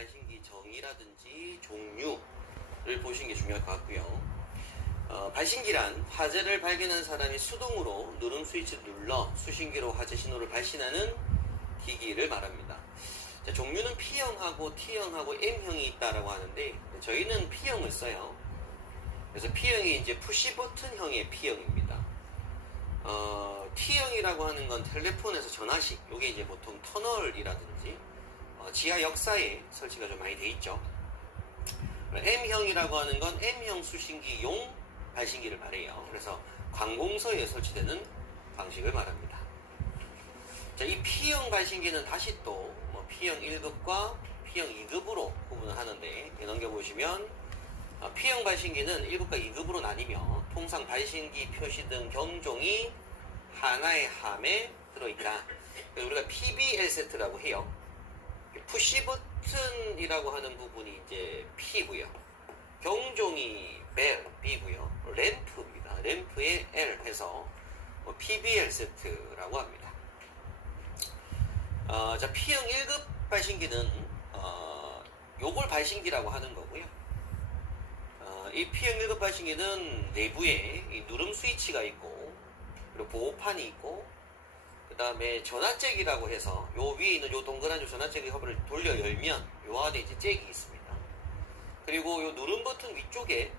발신기 정의라든지 종류를 보시는 게 중요할 것 같고요. 발신기란 화재를 발견한 사람이 수동으로 누름 스위치를 눌러 수신기로 화재 신호를 발신하는 기기를 말합니다. 자, 종류는 P형하고 T형하고 M형이 있다라고 하는데 저희는 P형을 써요. 그래서 P형이 이제 푸시 버튼형의 P형입니다. T형이라고 하는 건 텔레폰에서 전화식, 요게 이제 보통 터널이라든지 지하 역사에 설치가 좀 많이 돼 있죠. M형이라고 하는 건 M형 수신기용 발신기를 말해요. 그래서 관공서에 설치되는 방식을 말합니다. 자, 이 P형 발신기는 다시 또 P형 1급과 P형 2급으로 구분을 하는데, 넘겨보시면 P형 발신기는 1급과 2급으로 나뉘며 통상 발신기 표시 등 경종이 하나의 함에 들어있다. 우리가 PBL 세트라고 해요. 푸시 버튼이라고 하는 부분이 이제 P고요. 경종이 벨, B고요. 램프입니다. 램프에 L 해서 PBL 세트라고 합니다. 자, P형 1급 발신기는 요걸 발신기라고 하는 거고요. 이 P형 1급 발신기는 내부에 이 누름 스위치가 있고, 그리고 보호판이 있고, 그 다음에 전화잭이라고 해서 요 위에 있는 요 동그란 요 전화잭의 허브를 돌려 열면 요 안에 이제 잭이 있습니다. 그리고 요 누름 버튼 위쪽에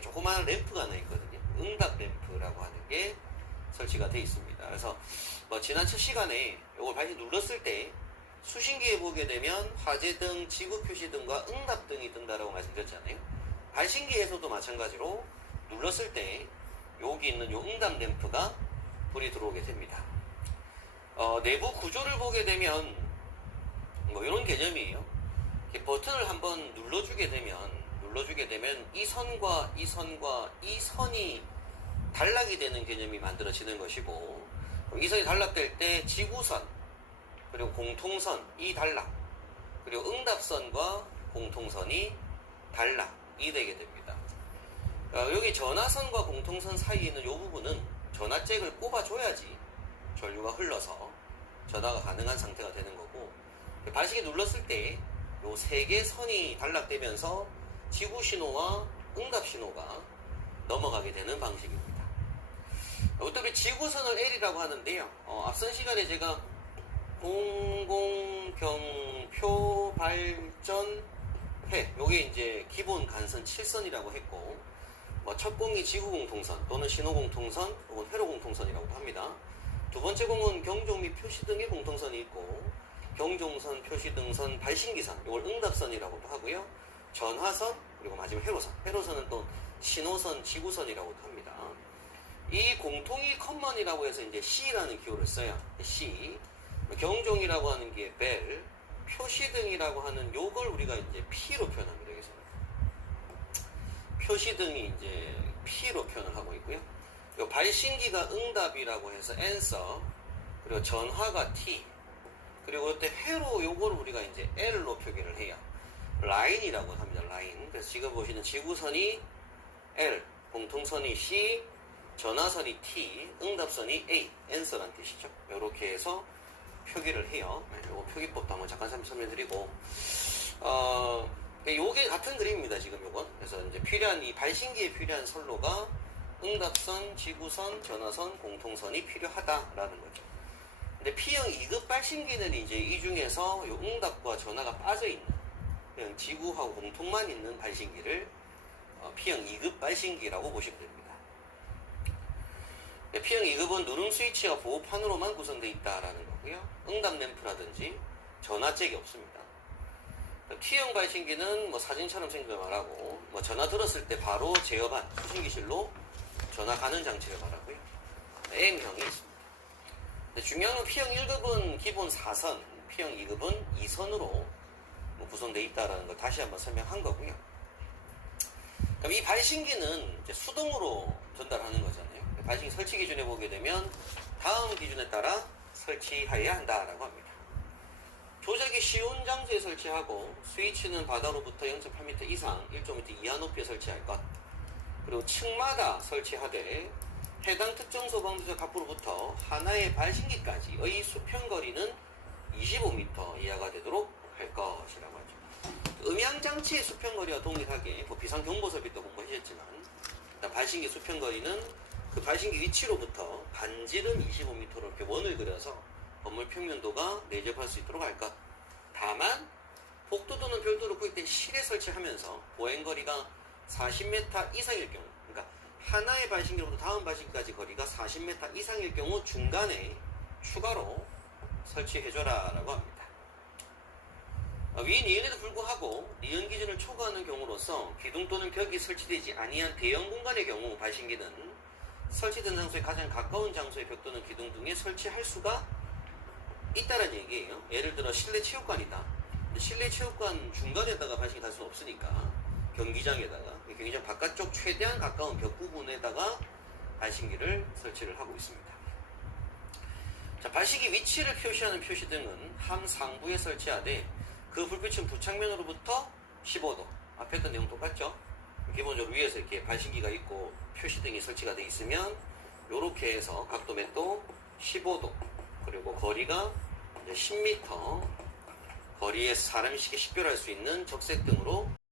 조그마한 램프가 하나 있거든요. 응답 램프라고 하는 게 설치가 되어 있습니다. 그래서 지난 첫 시간에 요걸 발신 눌렀을 때 수신기에 보게 되면 화재등, 지구 표시등과 응답등이 뜬다라고 말씀드렸잖아요. 발신기에서도 마찬가지로 눌렀을 때 여기 있는 요 응답 램프가 불이 들어오게 됩니다. 내부 구조를 보게 되면 이런 개념이에요. 버튼을 한번 눌러주게 되면 이 선과 이 선과 이 선이 단락이 되는 개념이 만들어지는 것이고, 이 선이 단락될 때 지구선 그리고 공통선 이 단락, 그리고 응답선과 공통선이 단락이 되게 됩니다. 여기 전화선과 공통선 사이에 있는 이 부분은 전화잭을 꼽아줘야지 전류가 흘러서 전화가 가능한 상태가 되는 거고, 발신기 눌렀을 때 요 세 개 선이 단락되면서 지구 신호와 응답 신호가 넘어가게 되는 방식입니다. 어떻게 지구선을 L이라고 하는데요. 앞선 시간에 제가 공공경표 발전해, 요게 이제 기본 간선 7선이라고 했고, 첫 공이 지구 공통선 또는 신호 공통선 혹은 회로 공통선이라고도 합니다. 두 번째 공은 경종 및 표시 등의 공통선이 있고, 경종선, 표시등선, 발신기선, 이걸 응답선이라고도 하고요. 전화선, 그리고 마지막 회로선. 회로선은 또 신호선, 지구선이라고도 합니다. 이 공통이 커먼이라고 해서 이제 C라는 기호를 써요. C. 경종이라고 하는 게 벨, 표시등이라고 하는 요걸 우리가 이제 P로 표현합니다. 여기서 표시등이 이제 P로 표현을 하고 있고요. 발신기가 응답이라고 해서 answer, 그리고 전화가 T, 그리고 이때 회로 요걸 우리가 이제 L로 표기를 해요. 라인이라고 합니다. 라인. 그래서 지금 보시는 지구선이 L, 공통선이 C, 전화선이 T, 응답선이 A, answer란 뜻이죠. 이렇게 해서 표기를 해요. 요거 표기법도 한번 잠깐 설명드리고, 요게 같은 그림입니다. 지금 요건. 그래서 이제 필요한 이 발신기에 필요한 선로가 응답선, 지구선, 전화선, 공통선이 필요하다라는 거죠. 근데 P형 2급 발신기는 이제 이 중에서 요 응답과 전화가 빠져있는, 그냥 지구하고 공통만 있는 발신기를 P형 2급 발신기라고 보시면 됩니다. P형 2급은 누름 스위치와 보호판으로만 구성되어 있다라는 거고요. 응답 램프라든지 전화잭이 없습니다. T형 발신기는 사진처럼 생긴 걸 말하고, 전화 들었을 때 바로 제어반, 수신기실로 전화 가는 장치를 말하고요. M형이 있습니다. 중요한 건 P형 1급은 기본 4선, P형 2급은 2선으로 구성되어 있다는 걸 다시 한번 설명한 거고요. 그럼 이 발신기는 이제 수동으로 전달하는 거잖아요. 발신기 설치 기준에 보게 되면 다음 기준에 따라 설치해야 한다라고 합니다. 조작이 쉬운 장소에 설치하고, 스위치는 바다로부터 0.8m 이상 1.5m 이하 높이에 설치할 것, 그리고 층마다 설치하되 해당 특정 소방부적 앞으로부터 하나의 발신기까지의 수평거리는 25m 이하가 되도록 할 것이라고 하죠. 음향장치의 수평거리와 동일하게 뭐 비상경보섭이 또 공부하셨지만 일단 발신기 수평거리는 그 발신기 위치로부터 반지름 25m로 이렇게 원을 그려서 건물 평면도가 내접할 수 있도록 할 것. 다만 복도 또는 별도로 구획된 실에 설치하면서 보행거리가 40m 이상일 경우, 그러니까 하나의 발신기로부터 다음 발신기까지 거리가 40m 이상일 경우 중간에 추가로 설치해줘라 라고 합니다. 위 니은에도 불구하고 니은 기준을 초과하는 경우로서 기둥 또는 벽이 설치되지 아니한 대형 공간의 경우 발신기는 설치된 장소에 가장 가까운 장소의 벽 또는 기둥 등에 설치할 수가 있다는 얘기예요. 예를 들어 실내 체육관이다. 실내 체육관 중간에다가 발신기 달 수는 없으니까 경기장에다가 경기장 바깥쪽 최대한 가까운 벽 부분에다가 발신기를 설치를 하고 있습니다. 자, 발신기 위치를 표시하는 표시등은 함 상부에 설치하되 그 불빛은 부착면으로부터 15도. 앞에 했던 내용 똑같죠? 기본적으로 위에서 이렇게 발신기가 있고 표시등이 설치가 되어 있으면 이렇게 해서 각도 몇 도? 15도. 그리고 거리가 이제 10m. 거리에 사람이 쉽게 식별할 수 있는 적색등으로